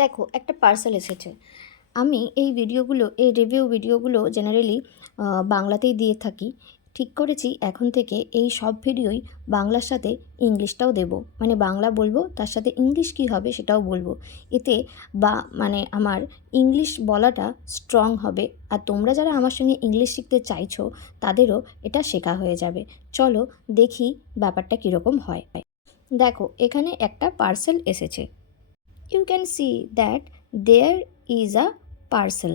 দেখো, একটা পার্সেল এসেছে। আমি এই ভিডিওগুলো, এই রিভিউ ভিডিওগুলো জেনারেলি বাংলাতেই দিয়ে থাকি। ঠিক করেছি, এখন থেকে এই সব ভিডিওই বাংলার সাথে ইংলিশটাও দেব। মানে বাংলা বলব, তার সাথে ইংলিশ কী হবে সেটাও বলব। এতে বা মানে আমার ইংলিশ বলাটা স্ট্রং হবে। আর তোমরা যারা আমার সঙ্গে ইংলিশ শিখতে চাইছো, তাদেরও এটা শেখা হয়ে যাবে। চলো দেখি ব্যাপারটা কীরকম হয়। দেখো, এখানে একটা পার্সেল এসেছে। You can see that there is a parcel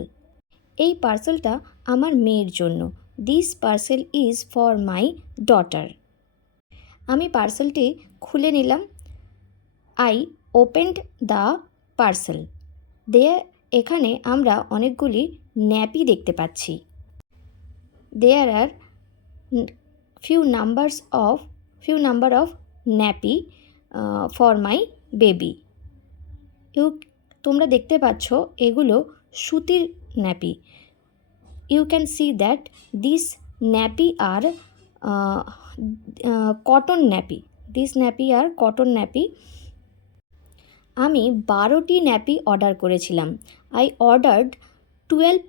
এই পার্সেলটা আমার মেয়ের জন্য। This parcel is for my daughter আমি পার্সেলটি খুলে নিলাম। I opened the parcel they এখানে আমরা অনেকগুলি ন্যাপি দেখতে পাচ্ছি। There are few numbers of few number of nappy for my baby you, তোমরা দেখতে পাচ্ছ এগুলো সুতির nappy. You can see that this nappy are cotton nappy. This nappy are cotton nappy. আমি বারোটি ন্যাপি অর্ডার করেছিলাম। I ordered twelve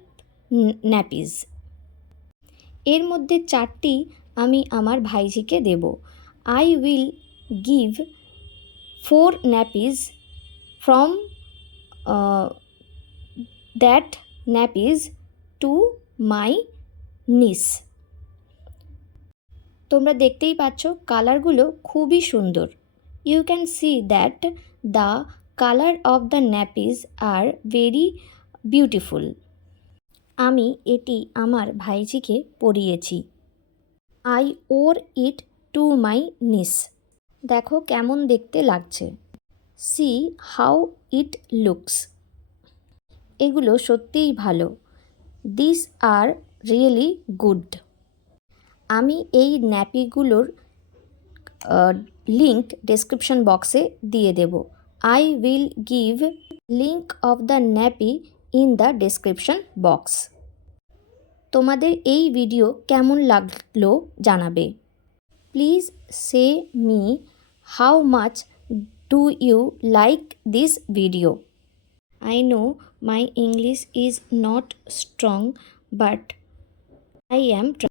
nappies. এর মধ্যে চারটি আমি আমার ভাইঝিকে দেব। I will give four nappies from that nappies to my niece তোমরা দেখতেই পাচ্ছ কালারগুলো খুবই সুন্দর। You can see that the colour of the nappies are very beautiful আমি এটি আমার ভাইজিকে পরিয়েছি। I or it two my নিস দেখো কেমন দেখতে লাগছে। See how it looks. এগুলো সত্যিই ভালো। This are really good. আমি এই ন্যাপিগুলোর লিঙ্ক ডেসক্রিপশন বক্সে দিয়ে দেব। I will give link of the nappy in the description box. তোমাদের এই ভিডিও কেমন লাগল জানাবে। Please say me how much Do you like this video? I know my English is not strong, but I am trying.